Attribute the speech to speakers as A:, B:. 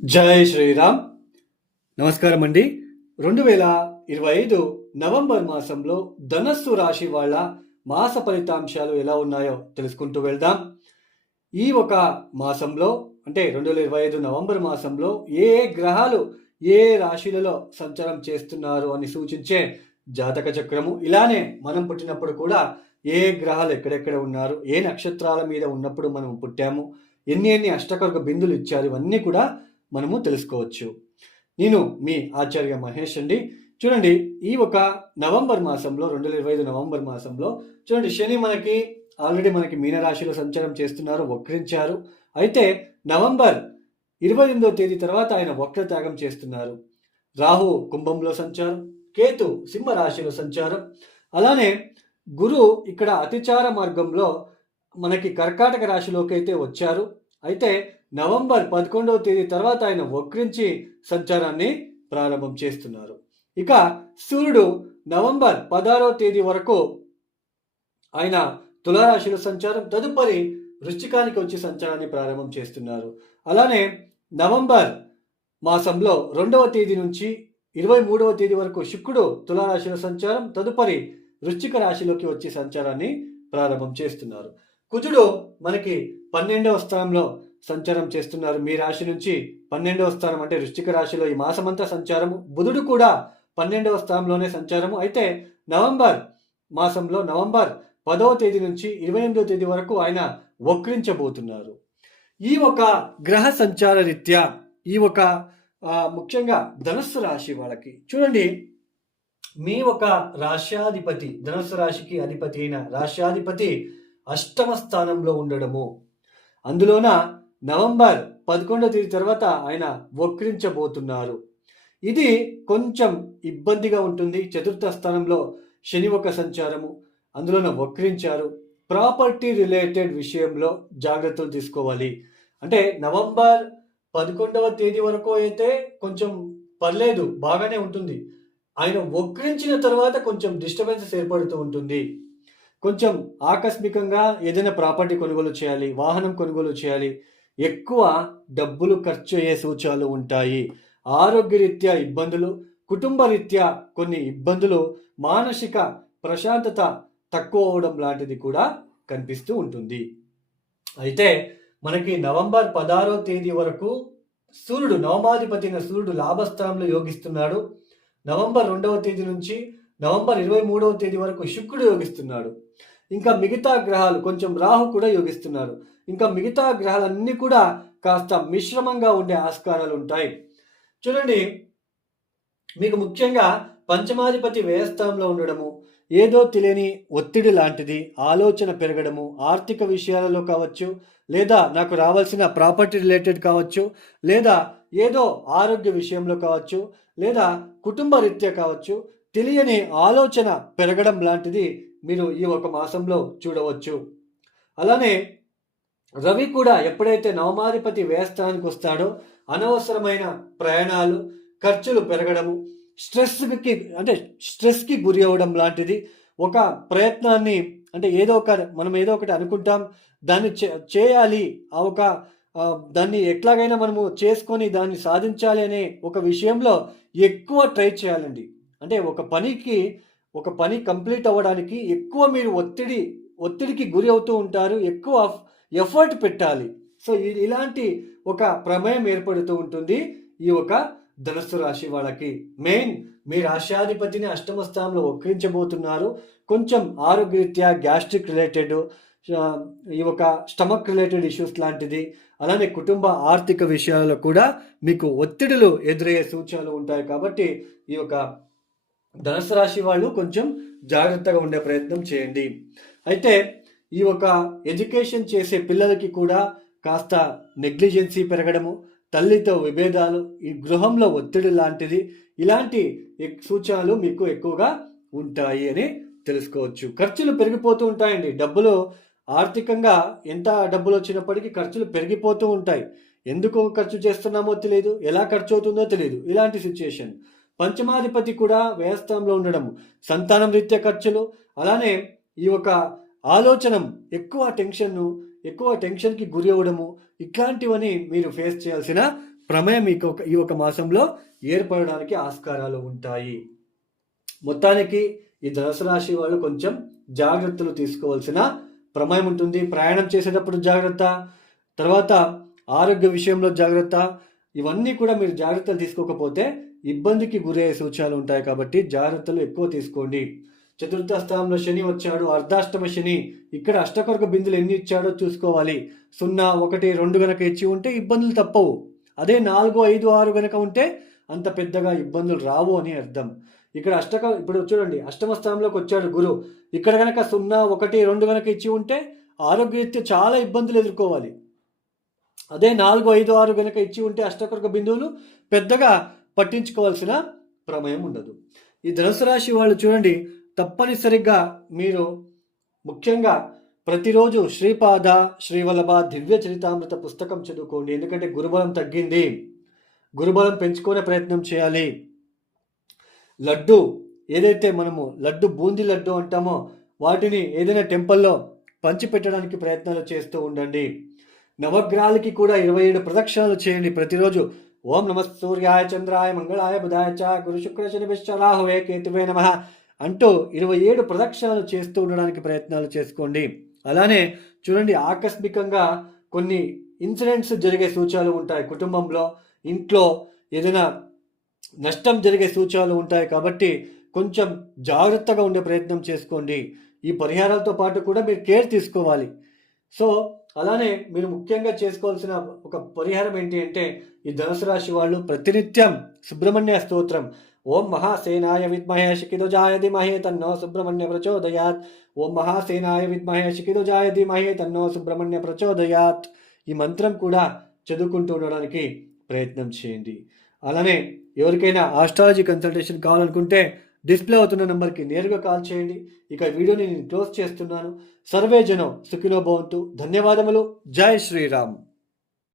A: జై శ్రీరామ్. నమస్కారం అండి రెండు వేల ఇరవై ఐదు నవంబర్ మాసంలో ధనస్సు రాశి వాళ్ళ మాస ఫలితాంశాలు ఎలా ఉన్నాయో తెలుసుకుంటూ వెళ్దాం. ఈ ఒక మాసంలో అంటే రెండు వేల ఇరవై ఐదు నవంబర్ మాసంలో ఏ ఏ గ్రహాలు ఏ ఏ రాశులలో సంచారం చేస్తున్నారు అని సూచించే జాతక చక్రము. ఇలానే మనం పుట్టినప్పుడు కూడా ఏ ఏ గ్రహాలు ఎక్కడెక్కడ ఉన్నారు ఏ నక్షత్రాల మీద ఉన్నప్పుడు మనం పుట్టాము ఎన్ని ఎన్ని అష్టకర్గ బిందులు ఇచ్చారు ఇవన్నీ కూడా మనము తెలుసుకోవచ్చు. నేను మీ ఆచార్య మహేష్ అండి. చూడండి ఈ ఒక నవంబర్ మాసంలో రెండు వేల ఇరవై ఐదు నవంబర్ మాసంలో చూడండి శని మనకి ఆల్రెడీ మనకి మీనరాశిలో సంచారం చేస్తున్నారు వక్రించారు. అయితే నవంబర్ ఇరవై ఎనిమిదో తేదీ తర్వాత ఆయన వక్ర త్యాగం చేస్తున్నారు. రాహు కుంభంలో సంచారం కేతు సింహ రాశిలో సంచారం. అలానే గురు ఇక్కడ అతిచార మార్గంలో మనకి కర్కాటక రాశిలోకి అయితే వచ్చారు. అయితే నవంబర్ పదకొండవ తేదీ తర్వాత ఆయన వక్రించి సంచారాన్ని ప్రారంభం చేస్తున్నారు. ఇక సూర్యుడు నవంబర్ పదహారవ తేదీ వరకు ఆయన తులారాశిలో సంచారం తదుపరి వృశ్చికానికి వచ్చి సంచారాన్ని ప్రారంభం చేస్తున్నారు. అలానే నవంబర్ మాసంలో రెండవ తేదీ నుంచి ఇరవై మూడవ తేదీ వరకు శుక్రుడు తులారాశిలో సంచారం తదుపరి వృశ్చిక రాశిలోకి వచ్చి సంచారాన్ని ప్రారంభం చేస్తున్నారు. కుజుడు మనకి పన్నెండవ స్థానంలో సంచారం చేస్తున్నారు. మీ రాశి నుంచి పన్నెండవ స్థానం అంటే వృశ్చిక రాశిలో ఈ మాసమంతా సంచారము. బుధుడు కూడా పన్నెండవ స్థానంలోనే సంచారము. అయితే నవంబర్ మాసంలో నవంబర్ పదవ తేదీ నుంచి ఇరవై ఎనిమిదవ తేదీ వరకు ఆయన వక్రించబోతున్నారు. ఈ ఒక గ్రహ సంచార రీత్యా ఈ ఒక ముఖ్యంగా ధనుస్సు రాశి వాళ్ళకి చూడండి. మీ ఒక రాశ్యాధిపతి ధనుస్సు రాశికి అధిపతి అయిన రాశ్యాధిపతి అష్టమ స్థానంలో ఉండడము. అందులోన నవంబర్ పదకొండవ తేదీ తర్వాత ఆయన వక్రించబోతున్నారు. ఇది కొంచెం ఇబ్బందిగా ఉంటుంది. చతుర్థ స్థానంలో శని ఒక సంచారము అందులోన వక్రించారు. ప్రాపర్టీ రిలేటెడ్ విషయంలో జాగ్రత్తలు తీసుకోవాలి. అంటే నవంబర్ పదకొండవ తేదీ వరకు అయితే కొంచెం పర్లేదు బాగానే ఉంటుంది. ఆయన వక్రించిన తర్వాత కొంచెం డిస్టర్బెన్సెస్ ఏర్పడుతూ ఉంటుంది. కొంచెం ఆకస్మికంగా ఏదైనా ప్రాపర్టీ కొనుగోలు చేయాలి వాహనం కొనుగోలు చేయాలి ఎక్కువ డబ్బులు ఖర్చు అయ్యే సూచనలు ఉంటాయి. ఆరోగ్యరీత్యా ఇబ్బందులు కుటుంబ రీత్యా కొన్ని ఇబ్బందులు మానసిక ప్రశాంతత తక్కువ అవడం లాంటిది కూడా కనిపిస్తూ ఉంటుంది. అయితే మనకి నవంబర్ పదహారో తేదీ వరకు సూర్యుడు నవమాధిపతి అయిన సూర్యుడు లాభస్థానంలో యోగిస్తున్నాడు. నవంబర్ రెండవ తేదీ నుంచి నవంబర్ ఇరవై మూడవ తేదీ వరకు శుక్రుడు యోగిస్తున్నాడు. ఇంకా మిగతా గ్రహాలు కొంచెం రాహు కూడా యోగిస్తున్నారు. ఇంకా మిగతా గ్రహాలన్నీ కూడా కాస్త మిశ్రమంగా ఉండే ఆస్కారాలు ఉంటాయి. చూడండి మీకు ముఖ్యంగా పంచమాధిపతి వ్యయస్థానంలో ఉండడము ఏదో తెలియని ఒత్తిడి లాంటిది ఆలోచన పెరగడము ఆర్థిక విషయాలలో కావచ్చు లేదా నాకు రావాల్సిన ప్రాపర్టీ రిలేటెడ్ కావచ్చు లేదా ఏదో ఆరోగ్య విషయంలో కావచ్చు లేదా కుటుంబ రీత్యా కావచ్చు తెలియని ఆలోచన పెరగడం లాంటిది మీరు ఈ ఒక మాసంలో చూడవచ్చు. అలానే రవి కూడా ఎప్పుడైతే నవమాధిపతి వ్యయస్థానానికి వస్తాడో అనవసరమైన ప్రయాణాలు ఖర్చులు పెరగడము స్ట్రెస్కి అంటే స్ట్రెస్కి గురి అవ్వడం లాంటిది ఒక ప్రయత్నాన్ని అంటే ఏదో ఒక మనం ఏదో ఒకటి అనుకుంటాం దాన్ని చేయాలి ఆ ఒక దాన్ని ఎట్లాగైనా మనము చేసుకొని దాన్ని సాధించాలి అనే ఒక విషయంలో ఎక్కువ ట్రై చేయాలండి. అంటే ఒక పనికి ఒక పని కంప్లీట్ అవ్వడానికి ఎక్కువ మీరు ఒత్తిడి ఒత్తిడికి గురి అవుతూ ఉంటారు ఎక్కువ ఎఫర్ట్ పెట్టాలి. సో ఇలాంటి ఒక ప్రమేయం ఏర్పడుతూ ఉంటుంది ఈ ఒక ధనస్సు రాశి వాళ్ళకి. మెయిన్ మీ రాష్ట్రాధిపతిని అష్టమ స్థానంలో వక్రించబోతున్నారు. కొంచెం ఆరోగ్యరీత్యా గ్యాస్ట్రిక్ రిలేటెడ్ ఈ ఒక స్టమక్ రిలేటెడ్ ఇష్యూస్ లాంటిది అలానే కుటుంబ ఆర్థిక విషయాల్లో కూడా మీకు ఒత్తిడులు ఎదురయ్యే సూచనలు ఉంటాయి కాబట్టి ఈ యొక్క ధనుసు రాశి వాళ్ళు కొంచెం జాగ్రత్తగా ఉండే ప్రయత్నం చేయండి. అయితే ఈ ఒక ఎడ్యుకేషన్ చేసే పిల్లలకి కూడా కాస్త నెగ్లిజెన్సీ పెరగడము తల్లితో విభేదాలు ఈ గృహంలో ఒత్తిడి లాంటిది ఇలాంటి సూచనలు మీకు ఎక్కువగా ఉంటాయి అని తెలుసుకోవచ్చు. ఖర్చులు పెరిగిపోతూ ఉంటాయండి. డబ్బులు ఆర్థికంగా ఎంత డబ్బులు వచ్చినప్పటికీ ఖర్చులు పెరిగిపోతూ ఉంటాయి. ఎందుకు ఖర్చు చేస్తున్నామో తెలియదు ఎలా ఖర్చు అవుతుందో తెలియదు ఇలాంటి సిచ్యుయేషన్. పంచమాధిపతి కూడా వ్యయస్థానంలో ఉండడము సంతానం రీత్యా ఖర్చులు అలానే ఈ యొక్క ఆలోచనం ఎక్కువ టెన్షన్ను ఎక్కువ టెన్షన్కి గురి అవ్వడము ఇట్లాంటివని మీరు ఫేస్ చేయాల్సిన ప్రమేయం ఈ ఒక ఈ ఒక మాసంలో ఏర్పడడానికి ఆస్కారాలు ఉంటాయి. మొత్తానికి ఈ ధనుసు రాశి వాళ్ళు కొంచెం జాగ్రత్తలు తీసుకోవాల్సిన ప్రమేయం ఉంటుంది. ప్రయాణం చేసేటప్పుడు జాగ్రత్త తర్వాత ఆరోగ్య విషయంలో జాగ్రత్త ఇవన్నీ కూడా మీరు జాగ్రత్తలు తీసుకోకపోతే ఇబ్బందికి గురయ్యే సూచనలు ఉంటాయి కాబట్టి జాగ్రత్తలు ఎక్కువ తీసుకోండి. చతుర్థ స్థానంలో శని వచ్చాడు అర్ధాష్టమ శని ఇక్కడ అష్టకొరక బిందులు ఎన్ని ఇచ్చాడో చూసుకోవాలి. సున్నా ఒకటి రెండు గనక ఇచ్చి ఉంటే ఇబ్బందులు తప్పవు. అదే నాలుగు ఐదు ఆరు గనక ఉంటే అంత పెద్దగా ఇబ్బందులు రావు అని అర్థం. ఇక్కడ అష్టక ఇప్పుడు చూడండి అష్టమ స్థానంలోకి వచ్చాడు గురు. ఇక్కడ గనక సున్నా ఒకటి రెండు గనక ఇచ్చి ఉంటే ఆరోగ్యరీత్యా చాలా ఇబ్బందులు ఎదుర్కోవాలి. అదే నాలుగు ఐదు ఆరు గనక ఇచ్చి ఉంటే అష్టకొరక బిందువులు పెద్దగా పట్టించుకోవాల్సిన ప్రమేయం ఉండదు. ఈ ధనుసు రాశి వాళ్ళు చూడండి తప్పనిసరిగా మీరు ముఖ్యంగా ప్రతిరోజు శ్రీపాద శ్రీవల్లభ దివ్య చరితామృత పుస్తకం చదువుకోండి. ఎందుకంటే గురుబలం తగ్గింది. గురుబలం పెంచుకునే ప్రయత్నం చేయాలి. లడ్డు ఏదైతే మనము లడ్డు బూందీ లడ్డు అంటామో వాటిని ఏదైనా టెంపుల్లో పంచిపెట్టడానికి ప్రయత్నాలు చేస్తూ ఉండండి. నవగ్రహాలకి కూడా ఇరవై ఏడు ప్రదక్షిణలు చేయండి. ప్రతిరోజు ఓం నమ సూర్యాయ చంద్రాయ మంగళాయ బుధాయ చ గురు శుక్ర శనిభిశ్చ రాహువే కేతువే నమ అంటూ ఇరవై ఏడు ప్రదక్షిణలు చేస్తూ ఉండడానికి ప్రయత్నాలు చేసుకోండి. అలానే చూడండి ఆకస్మికంగా కొన్ని ఇన్సిడెంట్స్ జరిగే సూచనలు ఉంటాయి కుటుంబంలో ఇంట్లో ఏదైనా నష్టం జరిగే సూచనలు ఉంటాయి కాబట్టి కొంచెం జాగ్రత్తగా ఉండే ప్రయత్నం చేసుకోండి. ఈ పరిహారాలతో పాటు కూడా మీరు కేర్ తీసుకోవాలి. సో అలానే మీరు ముఖ్యంగా చేసుకోవాల్సిన ఒక పరిహారం ఏంటి అంటే ఈ ధనుసు రాశి వాళ్ళు ప్రతినిత్యం సుబ్రహ్మణ్య స్తోత్రం. ఓం మహాసేనాయ విద్మహే శిఖిదుజాయ ధీమహే తన్నో సుబ్రహ్మణ్య ప్రచోదయాత్. ఓం మహాసేనాయ విద్మహే శిఖిదుజాయ ధీమహే తన్నో సుబ్రహ్మణ్య ప్రచోదయాత్. ఈ మంత్రం కూడా చదువుకుంటూ ఉండడానికి ప్రయత్నం చేయండి. అలానే ఎవరికైనా ఆస్ట్రాలజీ కన్సల్టేషన్ కావాలనుకుంటే డిస్ప్లే అవుతున్న నెంబర్కి నేరుగా కాల్ చేయండి. ఇక వీడియోని నేను క్లోజ్ చేస్తున్నాను. సర్వే జనం సుఖినో భవంతు. ధన్యవాదములు. జై శ్రీరామ్.